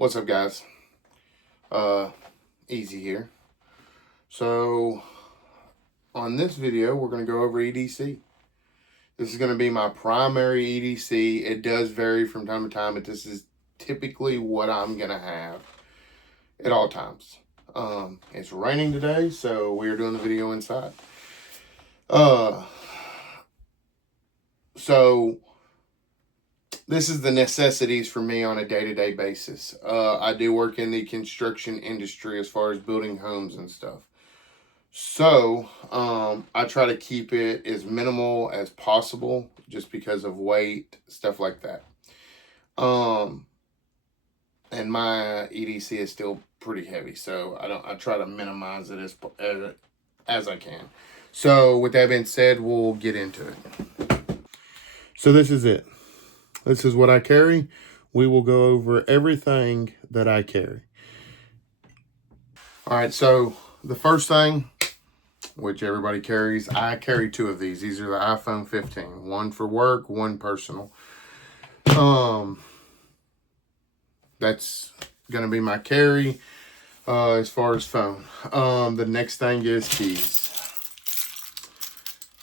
What's up, guys? Easy here. So on this video, we're going to go over EDC. This is going to be my primary EDC. It does vary from time to time, but this is typically what I'm going to have at all times. It's raining today, so we're doing the video inside. So this is the necessities for me on a day-to-day basis. I do work in the construction industry as far as building homes and stuff. So I try to keep it as minimal as possible just because of weight, stuff like that. And my EDC is still pretty heavy, so I try to minimize it as I can. So with that being said, we'll get into it. So this is it. This is what I carry. We will go over everything that I carry. All right, so the first thing, which everybody carries, I carry two of these. These are the iPhone 15. One for work, one personal. That's going to be my carry as far as phone. The next thing is keys.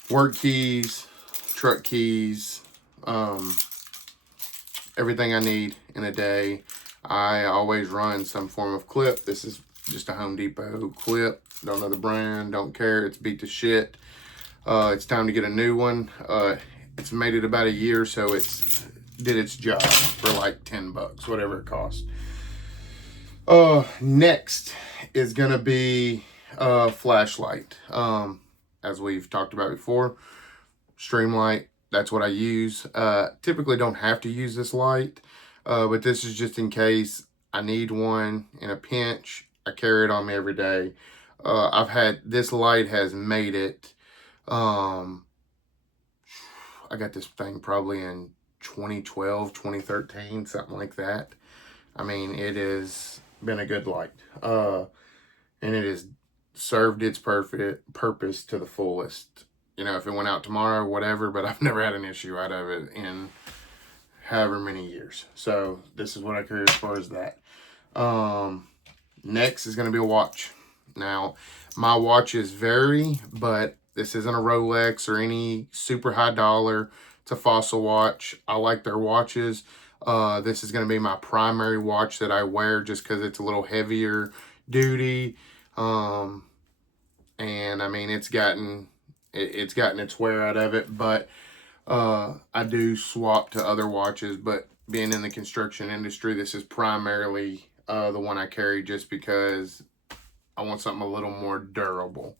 Work keys, truck keys, everything I need in a day. I always run some form of clip. This is just a Home Depot clip. Don't know the brand, don't care. It's beat to shit. It's time to get a new one. It's made it about a year, so it's did its job for like 10 bucks, whatever it costs. Next is gonna be a flashlight. As we've talked about before, Streamlight. That's what I use. Typically don't have to use this light, but this is just in case I need one in a pinch. I carry it on me every day. This light has made it. I got this thing probably in 2012, 2013, something like that. I mean, it has been a good light. And it has served its purpose to the fullest. You know, if it went out tomorrow, whatever, but I've never had an issue out of it in however many years. So this is what I carry as far as that. Next is going to be a watch. Now, my watches vary, but this isn't a Rolex or any super high dollar. It's a Fossil watch. I like their watches. This is going to be my primary watch that I wear just because it's a little heavier duty. And I mean, it's gotten its wear out of it, but I do swap to other watches. But being in the construction industry, this is primarily the one I carry just because I want something a little more durable.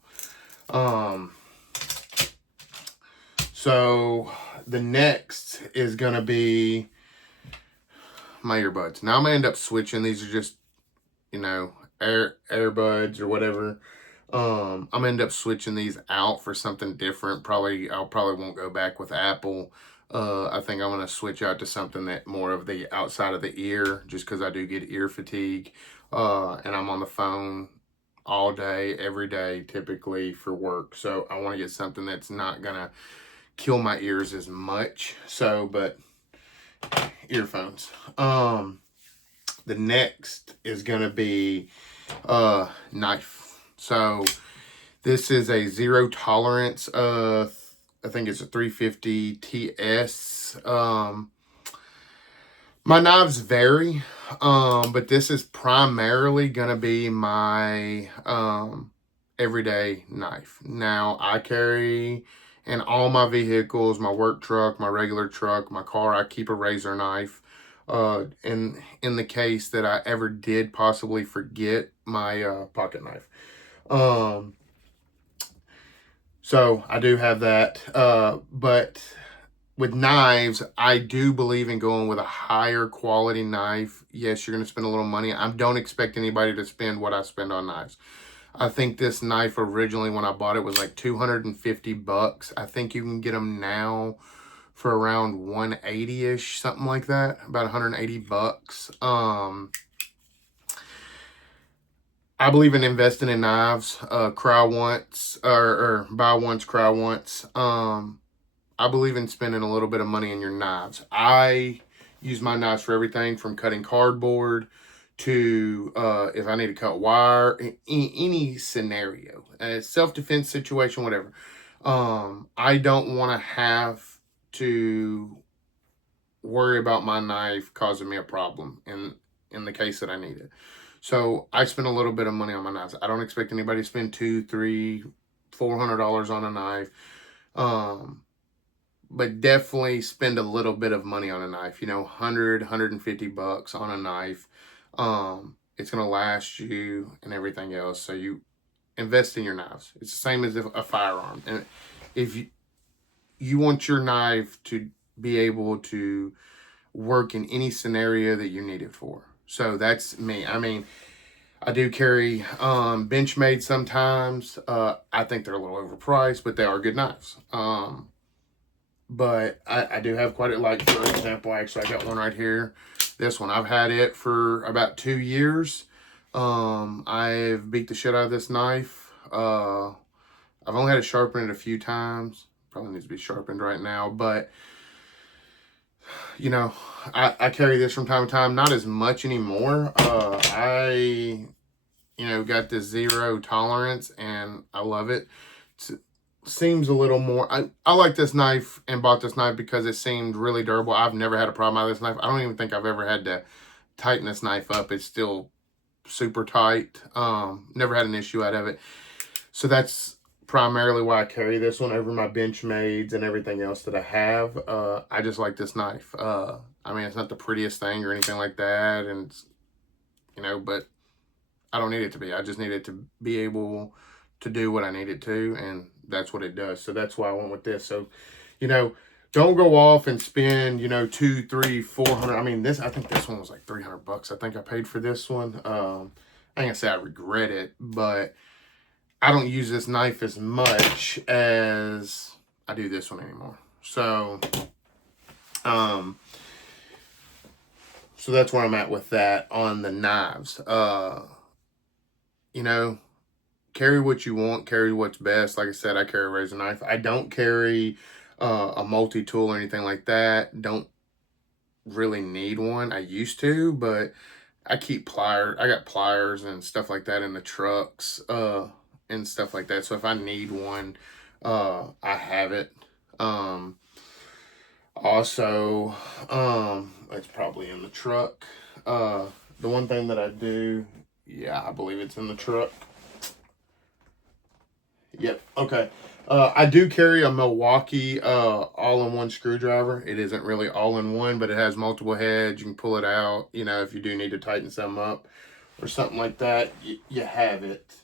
So the next is gonna be my earbuds. Now I'm gonna end up switching. These are just, you know, earbuds or whatever. I'm gonna end up switching these out for something different. I probably won't go back with Apple. I think I'm gonna switch out to something that more of the outside of the ear, just because I do get ear fatigue. And I'm on the phone all day, every day, typically for work. So I want to get something that's not gonna kill my ears as much. So, but earphones. The next is gonna be knife. So this is a zero tolerance. I think it's a 350 TS. My knives vary, but this is primarily gonna be my everyday knife. Now I carry in all my vehicles, my work truck, my regular truck, my car, I keep a razor knife. In the case that I ever did possibly forget my pocket knife. So I do have that. But with knives, I do believe in going with a higher quality knife. Yes, you're going to spend a little money. I don't expect anybody to spend what I spend on knives. I think this knife originally when I bought it was like 250 bucks. I think you can get them now for around 180-ish, something like that, about 180 bucks. I believe in investing in knives, cry once, or buy once, cry once. I believe in spending a little bit of money in your knives. I use my knives for everything from cutting cardboard to if I need to cut wire, in any scenario, self-defense situation, whatever. I don't want to have to worry about my knife causing me a problem in the case that I need it. So I spend a little bit of money on my knives. I don't expect anybody to spend $200, $300, $400 on a knife. But definitely spend a little bit of money on a knife, 100, 150 bucks on a knife. It's going to last you and everything else. So you invest in your knives. It's the same as a firearm. And if you want your knife to be able to work in any scenario that you need it for. So that's me. I mean, I do carry Benchmade sometimes. I think they're a little overpriced, but they are good knives. But I do have quite a, like, for example, actually I got one right here. This one, I've had it for about 2 years. I've beat the shit out of this knife. I've only had to sharpen it a few times. Probably needs to be sharpened right now, but I carry this from time to time, not as much anymore. I got this zero tolerance and I love it. Seems a little more, I like this knife and bought this knife because it seemed really durable. I've never had a problem out of this knife. I don't even think I've ever had to tighten this knife up. It's still super tight. Never had an issue out of it. So that's primarily why I carry this one over my Benchmades and everything else that I have. I just like this knife. I mean, it's not the prettiest thing or anything like that, and but I don't need it to be. I just need it to be able to do what I need it to, and that's what it does. So that's why I went with this. So, don't go off and spend, two, three, 400. I mean, I think this one was like 300 bucks. I think I paid for this one. I ain't gonna say I regret it, but I don't use this knife as much as I do this one anymore. So, so that's where I'm at with that on the knives. Carry what you want, carry what's best. Like I said, I carry a razor knife. I don't carry a multi-tool or anything like that. Don't really need one. I used to, but I keep pliers. I got pliers and stuff like that in the trucks and stuff like that. So if I need one, I have it. Also, it's probably in the truck. The one thing that I do, yeah, I believe it's in the truck. Yep. Okay. I do carry a Milwaukee all-in-one screwdriver. It isn't really all-in-one, but it has multiple heads. You can pull it out, if you do need to tighten something up or something like that, you have it.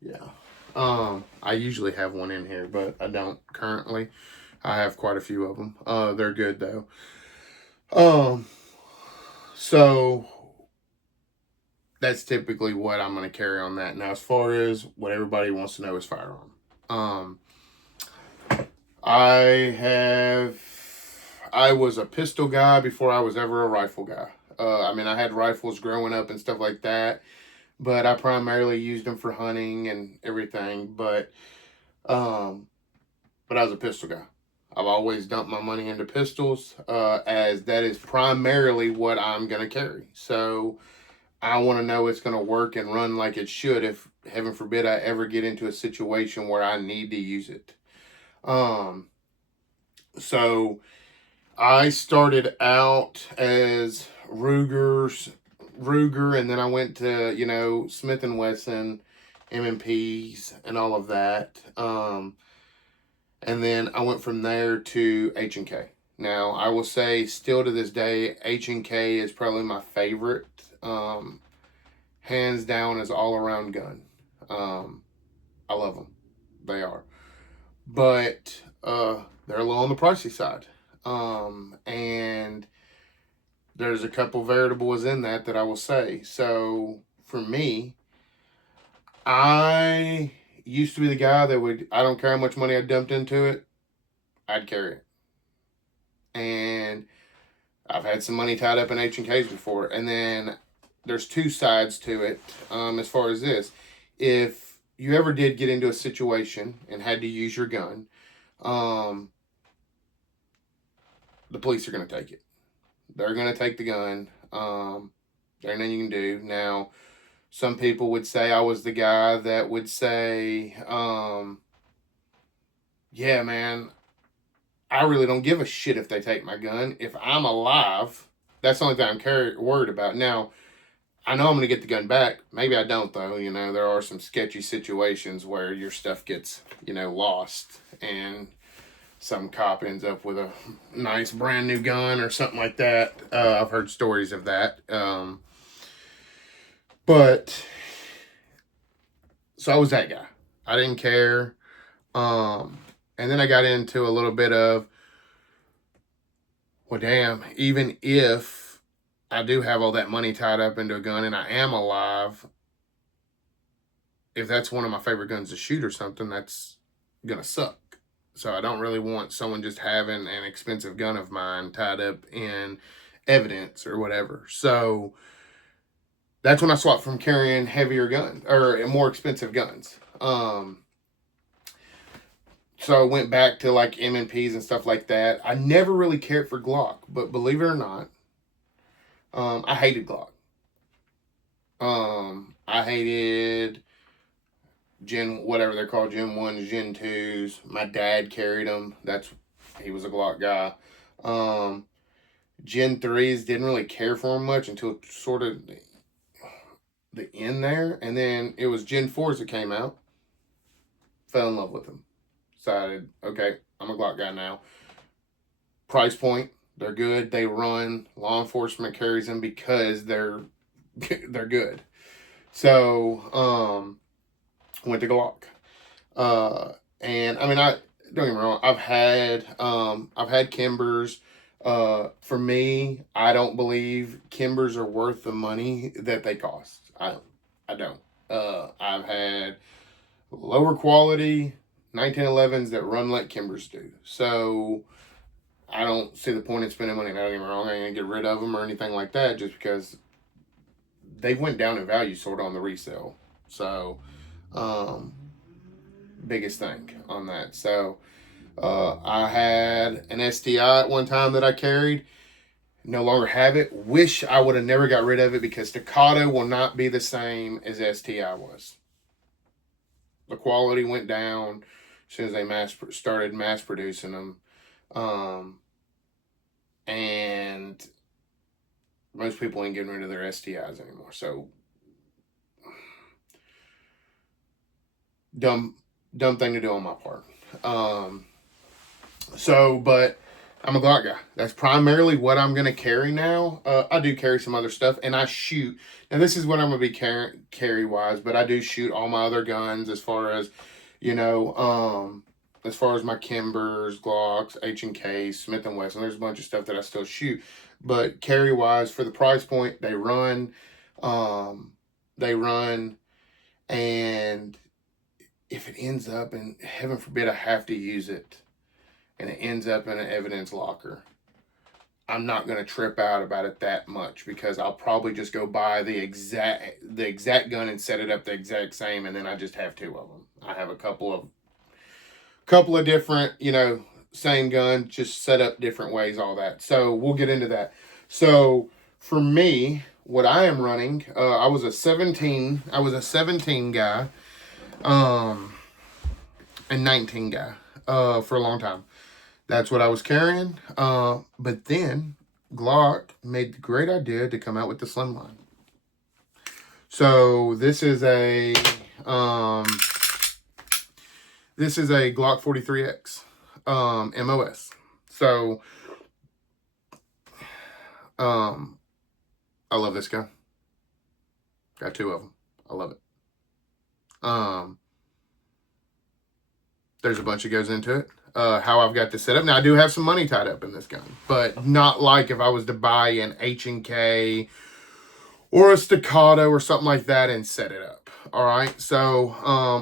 Yeah. I usually have one in here, but I don't currently. I have quite a few of them. They're good though. So that's typically what I'm going to carry on that. Now, as far as what everybody wants to know is firearm. I was a pistol guy before I was ever a rifle guy. I mean, I had rifles growing up and stuff like that, but I primarily used them for hunting and everything. But I was a pistol guy. I've always dumped my money into pistols, as that is primarily what I'm going to carry. So I want to know it's going to work and run like it should if, heaven forbid, I ever get into a situation where I need to use it. So I started out as Ruger, and then I went to, Smith & Wesson, M&Ps, and all of that. And then I went from there to H&K. Now, I will say, still to this day, H&K is probably my favorite. Hands down, is all-around gun. I love them. They are. But they're a little on the pricey side. And there's a couple variables in that I will say. So, for me, I used to be the guy that I don't care how much money I dumped into it, I'd carry it. And I've had some money tied up in H&Ks before. And then there's two sides to it as far as this. If you ever did get into a situation and had to use your gun, the police are going to take it. They're going to take the gun. There ain't nothing you can do. Now, some people would say I was the guy that would say, yeah, man, I really don't give a shit if they take my gun. If I'm alive, that's the only thing I'm worried about. Now, I know I'm going to get the gun back. Maybe I don't, though. You know, there are some sketchy situations where your stuff gets, lost, and some cop ends up with a nice brand new gun or something like that. I've heard stories of that. But, so I was that guy. I didn't care. And then I got into a little bit of, well, damn, even if I do have all that money tied up into a gun and I am alive, if that's one of my favorite guns to shoot or something, that's going to suck. So I don't really want someone just having an expensive gun of mine tied up in evidence or whatever. So that's when I swapped from carrying heavier guns or more expensive guns. So I went back to like M&Ps and stuff like that. I never really cared for Glock, but believe it or not, I hated Glock. I hated whatever they're called, Gen 1s, Gen 2s. My dad carried them. He was a Glock guy. Gen 3s, didn't really care for them much until sort of the end there. And then it was Gen 4s that came out. Fell in love with them. Decided, okay, I'm a Glock guy now. Price point, they're good. They run. Law enforcement carries them because they're good. So, went to Glock. And I mean, don't get me wrong. I've had Kimbers. For me, I don't believe Kimbers are worth the money that they cost. I don't. I've had lower quality 1911s that run like Kimbers do. So I don't see the point in spending money. Don't get me wrong. I ain't gonna get rid of them or anything like that just because they went down in value sort of on the resale. So, biggest thing on that. So, I had an STI at one time that I carried. No longer have it. Wish I would have never got rid of it because Staccato will not be the same as STI was. The quality went down as soon as they started mass producing them. And most people ain't getting rid of their STIs anymore. So, dumb thing to do on my part. But I'm a Glock guy. That's primarily what I'm going to carry now. I do carry some other stuff, and I shoot. Now, this is what I'm going to be carry-wise, but I do shoot all my other guns as far as, as far as my Kimbers, Glocks, H&K, Smith & Wesson. There's a bunch of stuff that I still shoot. But carry-wise, for the price point, they run. And if it ends up, and heaven forbid I have to use it, and it ends up in an evidence locker, I'm not going to trip out about it that much because I'll probably just go buy the exact gun and set it up the exact same, and then I just have two of them. I have a couple of different, same gun, just set up different ways, all that. So we'll get into that. So for me, what I am running, I was a 17 guy, and 19 guy, for a long time. That's what I was carrying. But then Glock made the great idea to come out with the Slimline. So this is a Glock 43X MOS. So I love this gun. Got two of them. I love it. There's a bunch that goes into it. How I've got this set up. Now, I do have some money tied up in this gun, but not like if I was to buy an H&K or a Staccato or something like that and set it up. All right. So,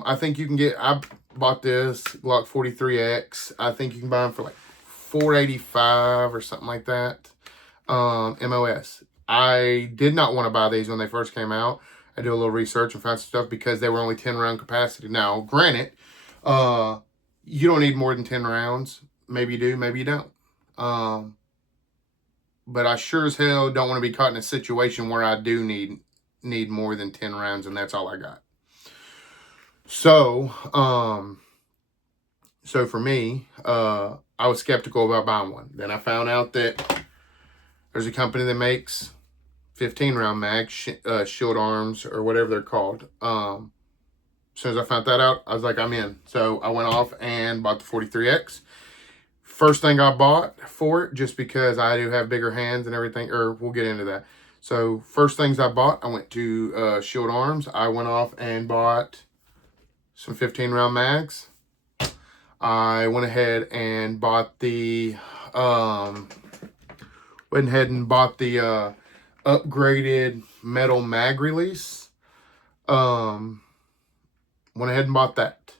I think you can I bought this Glock 43X. I think you can buy them for like $485 or something like that. MOS. I did not want to buy these when they first came out. I did a little research and found some stuff because they were only 10 round capacity. Now, granted, you don't need more than 10 rounds. Maybe you do, maybe you don't. but I sure as hell don't want to be caught in a situation where I do need more than 10 rounds, and that's all I got. So, so for me, I was skeptical about buying one. Then I found out that there's a company that makes 15 round mags, shield arms, or whatever they're called. As soon as I found that out, I was like, I'm in. So I went off and bought the 43X. First thing I bought for it, just because I do have bigger hands and everything, or we'll get into that. So first things I bought, I went to Shield Arms. I went off and bought some 15 round mags. I went ahead and bought the upgraded metal mag release. Went ahead and bought that.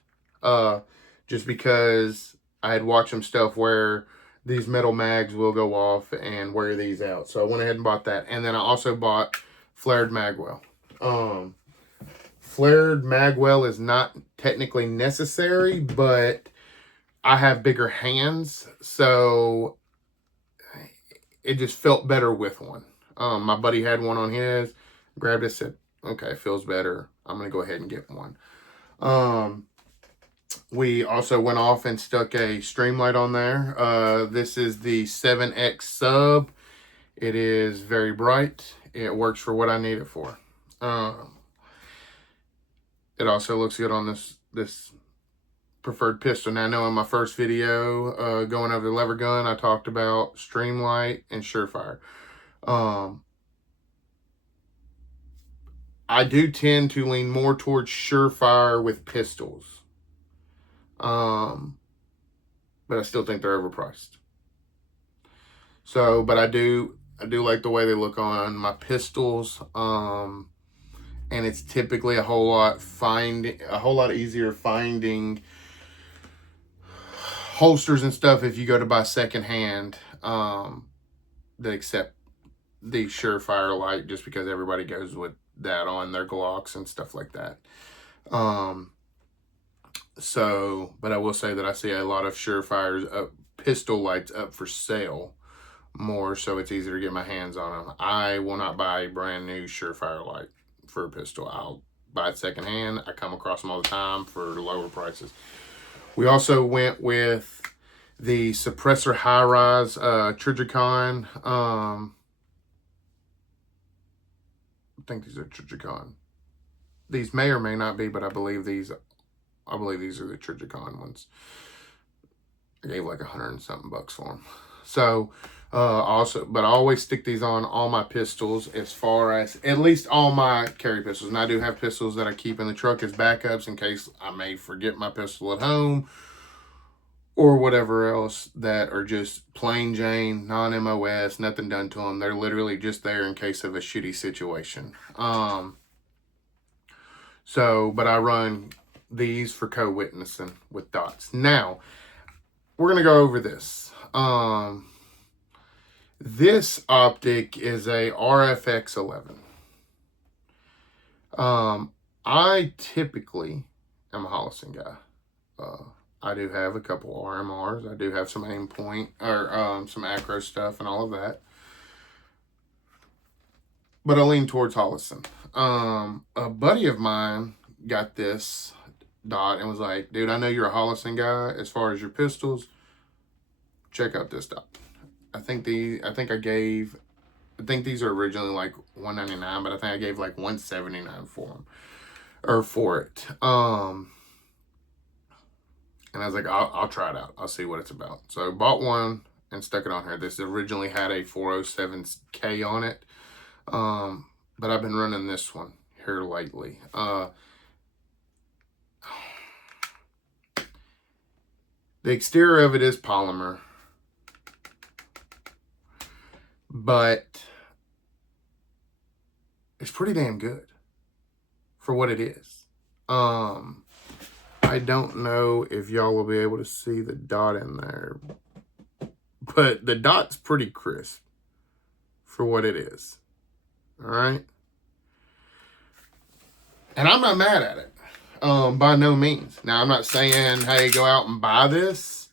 Just because I had watched some stuff where these metal mags will go off and wear these out. So I went ahead and bought that. And then I also bought flared magwell. Flared magwell is not technically necessary, but I have bigger hands, so it just felt better with one. My buddy had one on his, grabbed it, said, okay, feels better. I'm going to go ahead and get one. We also went off and stuck a Streamlight on there. This is the 7X sub. It is very bright. It works for what I need it for. It also looks good on this preferred pistol. Now, I know in my first video, going over the lever gun, I talked about Streamlight and Surefire. I do tend to lean more towards Surefire with pistols. But I still think they're overpriced. So, but I do like the way they look on my pistols. And it's typically a whole lot easier finding holsters and stuff if you go to buy secondhand that accept the Surefire light, just because everybody goes with that on their Glocks and stuff like that. So, but I will say that I see a lot of Surefire's pistol lights up for sale more, so it's easier to get my hands on them. I will not buy a brand new Surefire light for a pistol. I'll buy it secondhand. I come across them all the time for lower prices. We also went with the Suppressor High Rise Trijicon. I think these are Trijicon. These may or may not be, but I believe these are the Trijicon ones. I gave like $100 and something for them. So, but I always stick these on all my pistols, as far as at least all my carry pistols. And I do have pistols that I keep in the truck as backups in case I may forget my pistol at home or whatever else, that are just plain Jane, non-MOS, nothing done to them. They're literally just there in case of a shitty situation. So, but I run these for co-witnessing with dots. Now, we're going to go over this. This optic is a RFX 11. I typically am a Holosun guy. I do have a couple RMRs. I do have some aim point, or some acro stuff and all of that. But I lean towards Holosun. A buddy of mine got this dot and was like, dude, I know you're a Holosun guy as far as your pistols. Check out this dot. I think these are originally like $199, but I think I gave like $179 for them, or for it. And I was like, I'll try it out. I'll see what it's about. So I bought one and stuck it on here. This originally had a 407K on it. But I've been running this one here lately. The exterior of it is polymer, but it's pretty damn good for what it is. I don't know if y'all will be able to see the dot in there, but the dot's pretty crisp for what it is. All right. And I'm not mad at it. By no means. Now, I'm not saying, hey, go out and buy this.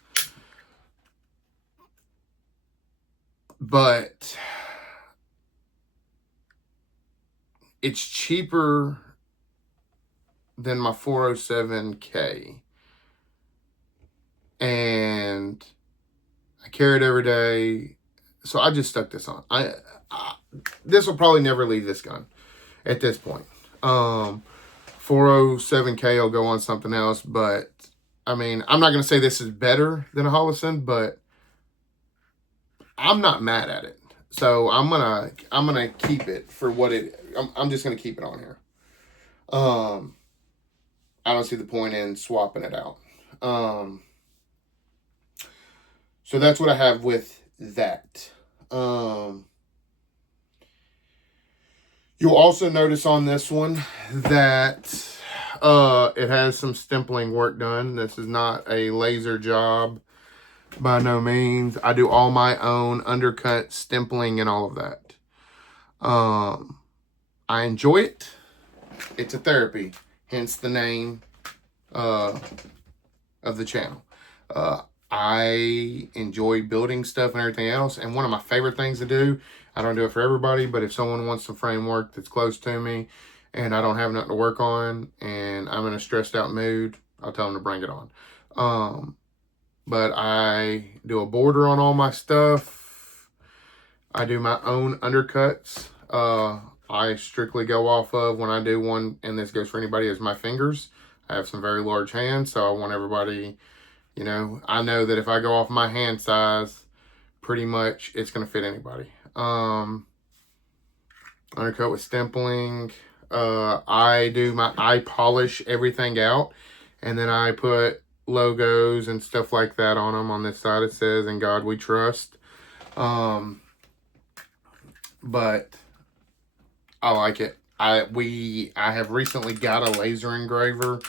But it's cheaper than my 407K. And I carry it every day. So I just stuck this on. This will probably never leave this gun at this point. 407K will go on something else, but I mean, I'm not going to say this is better than a Holosun, but I'm not mad at it. So I'm gonna keep it for what it. I'm just gonna keep it on here. I don't see the point in swapping it out. So that's what I have with that. You'll also notice on this one that it has some stippling work done. This is not a laser job by no means. I do all my own undercut, stippling, and all of that. I enjoy it. It's a therapy, hence the name of the channel. I enjoy building stuff and everything else. And one of my favorite things to do, I don't do it for everybody, but if someone wants some framework that's close to me and I don't have nothing to work on and I'm in a stressed out mood, I'll tell them to bring it on. But I do a border on all my stuff. I do my own undercuts. I strictly go off of, when I do one, and this goes for anybody, is my fingers. I have some very large hands, so I want everybody, you know, I know that if I go off my hand size, pretty much it's going to fit anybody. Undercut with stippling. I polish everything out, and then I put logos and stuff like that on them. On this side it says, "In God We Trust." But I like it. I have recently got a laser engraver.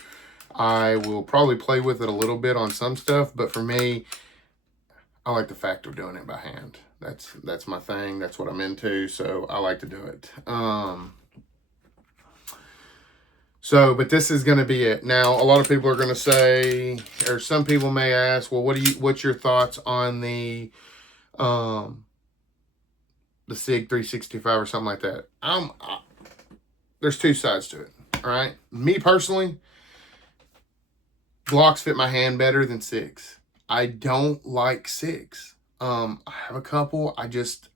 I will probably play with it a little bit on some stuff, but for me, I like the fact of doing it by hand. That's my thing. That's what I'm into, so I like to do it. But this is going to be it. Now, a lot of people are going to say, or some people may ask, well, what's your thoughts on the SIG 365 or something like that? There's two sides to it. All right. Me personally, Glocks fit my hand better than SIGs. I don't like SIGs. I have a couple. It doesn't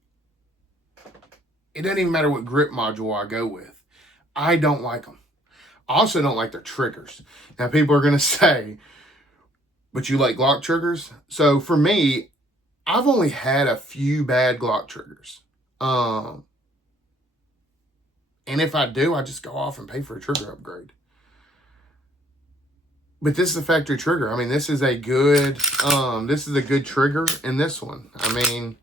even matter what grip module I go with. I don't like them. I also don't like their triggers. Now, people are going to say, but you like Glock triggers? So for me, I've only had a few bad Glock triggers. And if I do, I just go off and pay for a trigger upgrade. But this is a factory trigger. I mean, this is a good trigger in this one. I mean,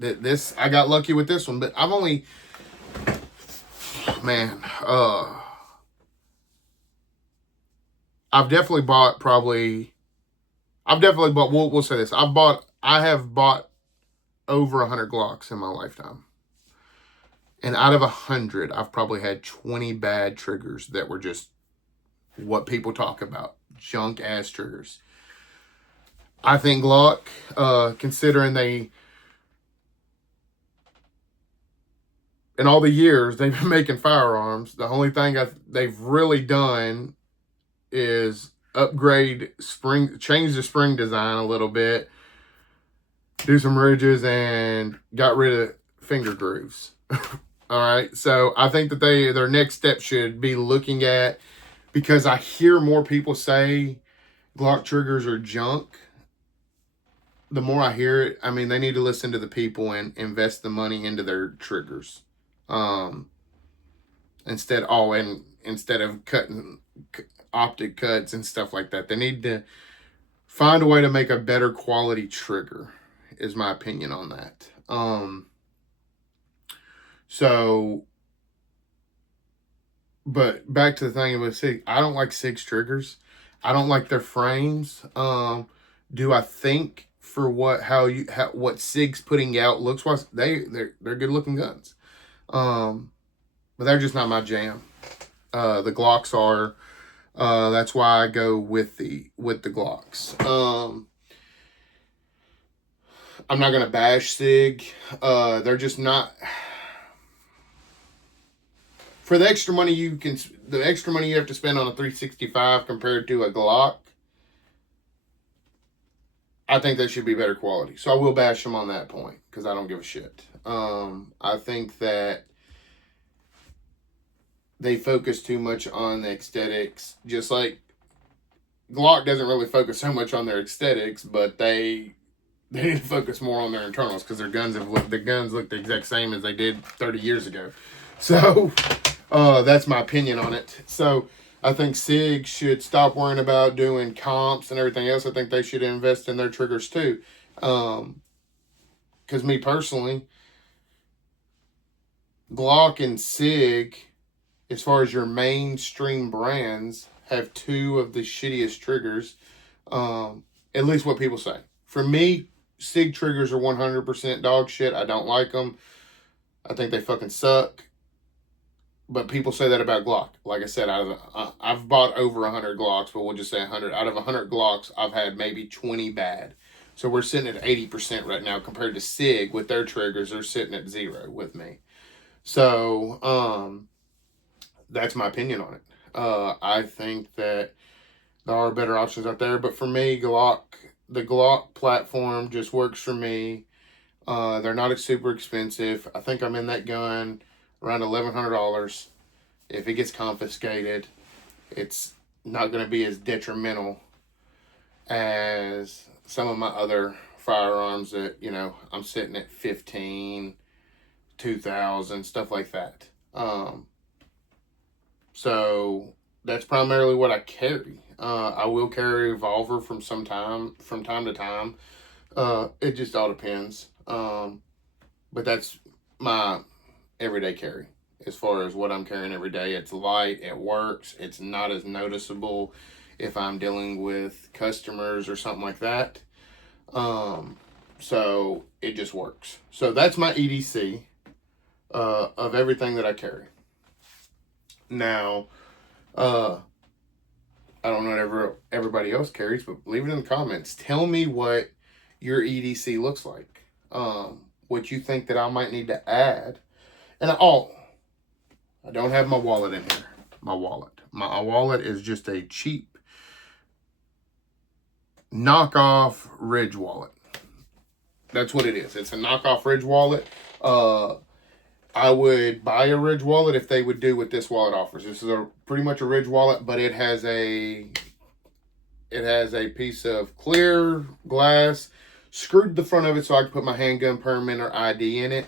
I got lucky with this one, but I've only, man, I've definitely bought, we'll say this. I have bought over 100 Glocks in my lifetime. And out of 100, I've probably had 20 bad triggers that were just what people talk about. Junk ass triggers. I think Glock, considering in all the years they've been making firearms, the only thing they've really done is upgrade change the spring design a little bit, do some ridges, and got rid of finger grooves. All right. So I think that their next step should be looking at, because I hear more people say Glock triggers are junk. The more I hear it, I mean, they need to listen to the people and invest the money into their triggers. Instead of cutting optic cuts and stuff like that, they need to find a way to make a better quality trigger, is my opinion on that. But back to the thing with SIG, I don't like SIG's triggers. I don't like their frames. Do I think for what SIG's putting out looks wise, they're good looking guns. But they're just not my jam. The Glocks are. That's why I go with the Glocks. I'm not going to bash SIG. They're just not... For the extra money you have to spend on a 365 compared to a Glock, I think they should be better quality. So I will bash them on that point because I don't give a shit. I think that they focus too much on the aesthetics, just like Glock doesn't really focus so much on their aesthetics, but they need to focus more on their internals because the guns look the exact same as they did 30 years ago. So that's my opinion on it. So I think SIG should stop worrying about doing comps and everything else. I think they should invest in their triggers too. Because me personally, Glock and SIG, as far as your mainstream brands, have two of the shittiest triggers. At least what people say. For me, SIG triggers are 100% dog shit. I don't like them. I think they fucking suck. But people say that about Glock. Like I said, I've bought over 100 Glocks, but we'll just say 100. Out of 100 Glocks, I've had maybe 20 bad. So we're sitting at 80% right now compared to SIG with their triggers. They're sitting at 0 with me. So that's my opinion on it. I think that there are better options out there. But for me, the Glock platform just works for me. They're not super expensive. I think I'm in that gun around $1,100. If it gets confiscated, it's not going to be as detrimental as some of my other firearms that, I'm sitting at 15, 2,000, stuff like that. So that's primarily what I carry. I will carry a revolver from time to time. It just all depends. But that's my everyday carry. As far as what I'm carrying every day, it's light, it works, it's not as noticeable if I'm dealing with customers or something like that. So it just works. So that's my EDC of everything that I carry. Now, I don't know what everybody else carries, but leave it in the comments. Tell me what your EDC looks like. What you think that I might need to add. And I don't have my wallet in here. My wallet is just a cheap knockoff Ridge wallet. That's what it is. It's a knockoff Ridge wallet. I would buy a Ridge wallet if they would do what this wallet offers. This is pretty much a Ridge wallet, but it has a piece of clear glass screwed to the front of it so I can put my handgun permit or ID in it.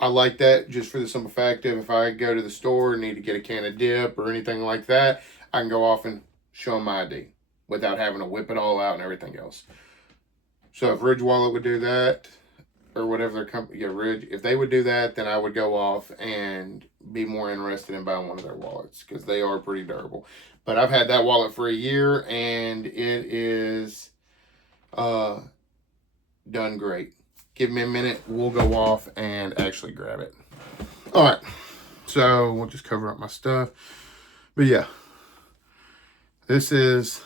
I like that just for the simple fact of if I go to the store and need to get a can of dip or anything like that, I can go off and show them my ID without having to whip it all out and everything else. So if Ridge Wallet would do that, or whatever their company, Ridge, if they would do that, then I would go off and be more interested in buying one of their wallets because they are pretty durable. But I've had that wallet for a year and it is done great. Give me a minute, we'll go off and actually grab it. All right, so we'll just cover up my stuff. But yeah, this is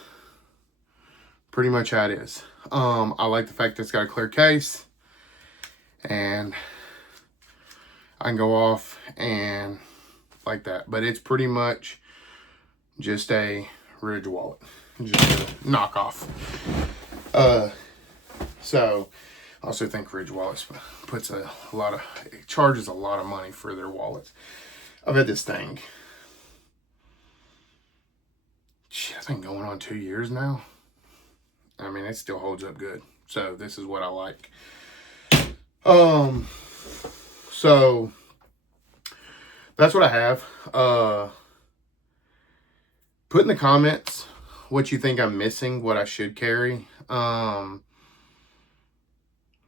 pretty much how it is. I like the fact that it's got a clear case and I can go off and like that. But it's pretty much just a Ridge wallet, just a knockoff. So I also think Ridge Wallets charges a lot of money for their wallets. I've had this thing, I think going on 2 years now. I mean, it still holds up good. So this is what I like. So that's what I have. Put in the comments what you think I'm missing, what I should carry.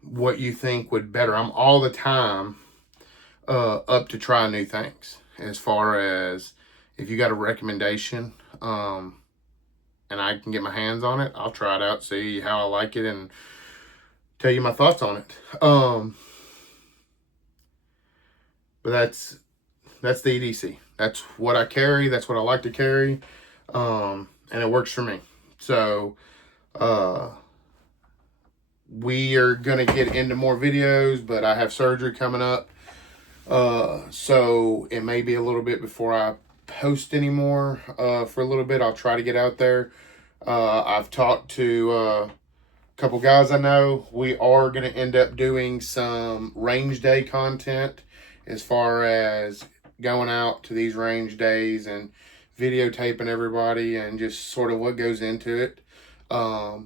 What you think would better. I'm all the time up to try new things. As far as if you got a recommendation and I can get my hands on it, I'll try it out, see how I like it, and tell you my thoughts on it. But that's the EDC. That's what I carry. That's what I like to carry. And it works for me. So we are going to get into more videos, but I have surgery coming up. So it may be a little bit before I post anymore for a little bit. I'll try to get out there. I've talked to a couple guys I know. We are going to end up doing some range day content as far as going out to these range days and videotaping everybody and just sort of what goes into it. I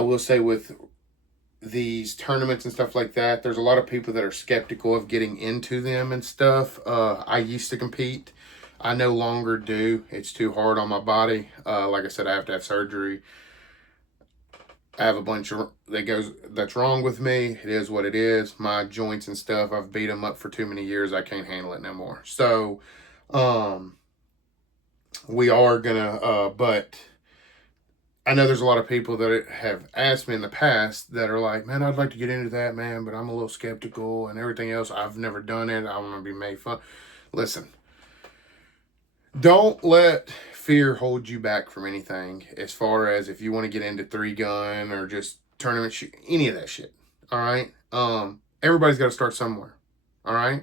will say with these tournaments and stuff like that, there's a lot of people that are skeptical of getting into them and stuff. I used to compete. I no longer do. It's too hard on my body. Like I said, I have to have surgery. I have a bunch of that's wrong with me. It is what it is. My joints and stuff, I've beat them up for too many years. I can't handle it no more. So, we are gonna, but I know there's a lot of people that have asked me in the past that are like, man, I'd like to get into that, man, but I'm a little skeptical and everything else. I've never done it. I want to be made fun. Listen, don't let fear hold you back from anything as far as if you want to get into 3-gun or just tournament shoot, any of that shit. All right. Everybody's got to start somewhere. All right.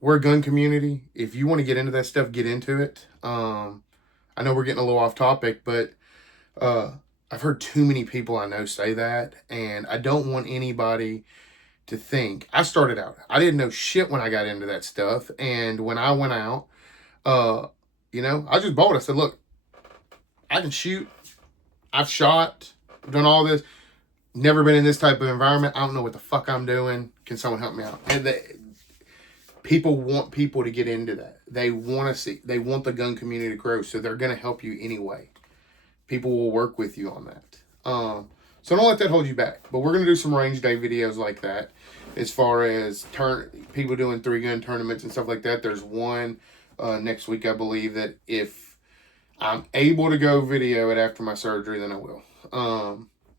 We're a gun community. If you want to get into that stuff, get into it. I know we're getting a little off topic, but I've heard too many people I know say that, and I don't want anybody to think. I started out, I didn't know shit when I got into that stuff, and when I went out, I just bought it. I said, look, I can shoot. I've shot, done all this. Never been in this type of environment. I don't know what the fuck I'm doing. Can someone help me out? And people want people to get into that. They want the gun community to grow, so they're going to help you anyway. People will work with you on that. So don't let that hold you back. But we're going to do some range day videos like that as far as people doing 3-gun tournaments and stuff like that. There's one next week, I believe, that if I'm able to go video it after my surgery, then I will.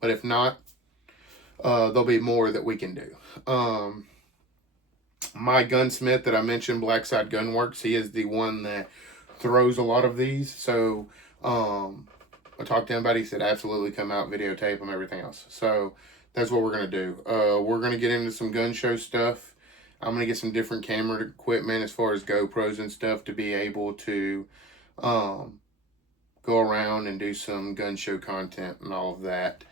But if not, there'll be more that we can do. My gunsmith that I mentioned, Blackside Gunworks, he is the one that throws a lot of these. So I talked to him about it. He said, absolutely come out, videotape them, everything else. So that's what we're going to do. We're going to get into some gun show stuff. I'm going to get some different camera equipment as far as GoPros and stuff to be able to go around and do some gun show content and all of that.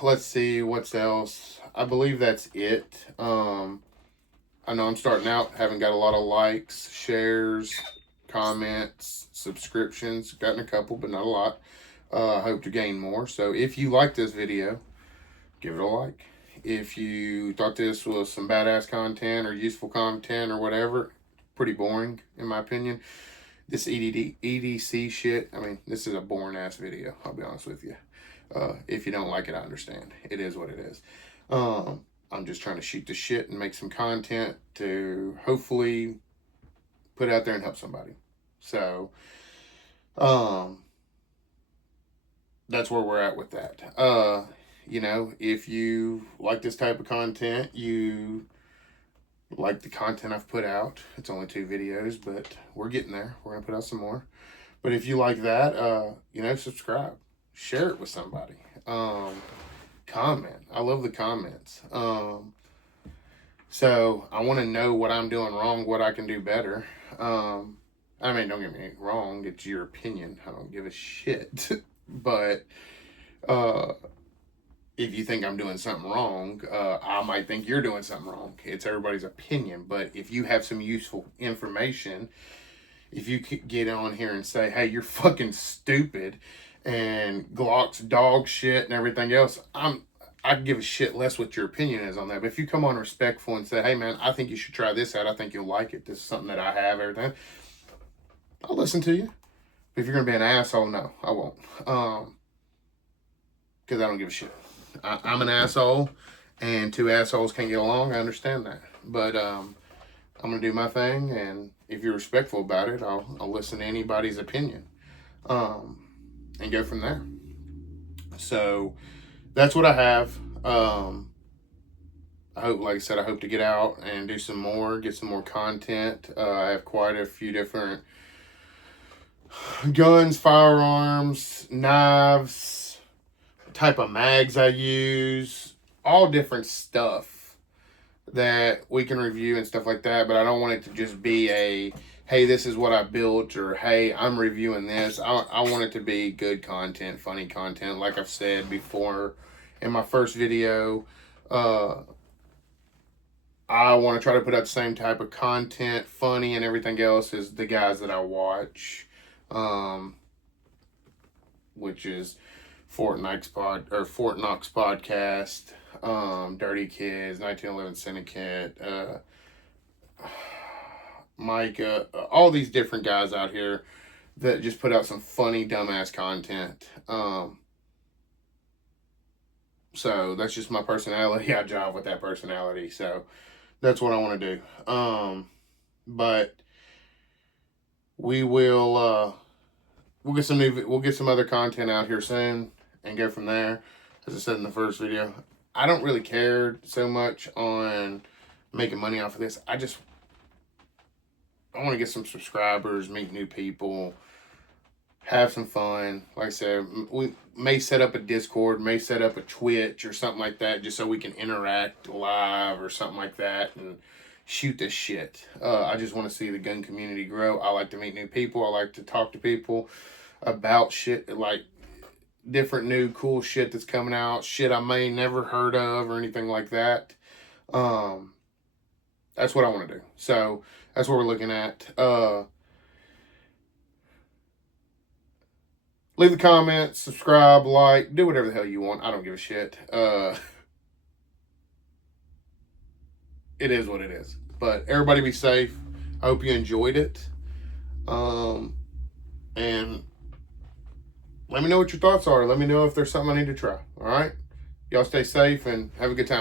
Let's see what's else. I believe that's it. I know I'm starting out, haven't got a lot of likes, shares, comments, subscriptions. Gotten a couple, but not a lot. I hope to gain more. So if you like this video, give it a like. If you thought this was some badass content or useful content or whatever, pretty boring in my opinion. This EDC shit, I mean, this is a boring ass video, I'll be honest with you. If you don't like it, I understand. It is what it is. I'm just trying to shoot the shit and make some content to hopefully put out there and help somebody. So, that's where we're at with that. If you like this type of content, you like the content I've put out. It's only 2 videos, but we're getting there. We're going to put out some more. But if you like that, subscribe. Share it with somebody. Comment. I love the comments. So I want to know what I'm doing wrong, what I can do better. Don't get me wrong. It's your opinion. I don't give a shit. But if you think I'm doing something wrong, I might think you're doing something wrong. It's everybody's opinion. But if you have some useful information, if you get on here and say, hey, you're fucking stupid, and Glock's dog shit and everything else, I can give a shit less what your opinion is on that. But if you come on respectful and say, hey man, I think you should try this out, I think you'll like it, this is something that I have, everything, I'll listen to you. But if you're gonna be an asshole, no, I won't. Because I don't give a shit. I'm an asshole, and 2 assholes can't get along. I understand that. But I'm gonna do my thing, and if you're respectful about it, I'll listen to anybody's opinion. And go from there. So that's what I have. I hope, like I said, I hope to get out and do some more, get some more content. I have quite a few different guns, firearms, knives, type of mags I use, all different stuff that we can review and stuff like that. But I don't want it to just be a, hey, this is what I built, or hey, I'm reviewing this. I want it to be good content, funny content. Like I've said before in my first video, I want to try to put out the same type of content, funny and everything else, as the guys that I watch, which is Fort Knox Podcast, Dirty Kids, 1911 Syndicate, Mike, all these different guys out here that just put out some funny, dumbass content. So that's just my personality. I jive with that personality. So that's what I want to do. But we will, we'll get some other content out here soon and go from there. As I said in the first video, I don't really care so much on making money off of this. I want to get some subscribers, meet new people, have some fun. Like I said, we may set up a Discord, may set up a Twitch or something like that, just so we can interact live or something like that and shoot this shit. I just want to see the gun community grow. I like to meet new people. I like to talk to people about shit, like different new cool shit that's coming out, shit I may never heard of or anything like that. That's what I want to do. So that's what we're looking at. Leave the comments, subscribe, like, do whatever the hell you want. I don't give a shit. It is what it is. But everybody be safe. I hope you enjoyed it. And let me know what your thoughts are. Let me know if there's something I need to try. All right? Y'all stay safe and have a good time.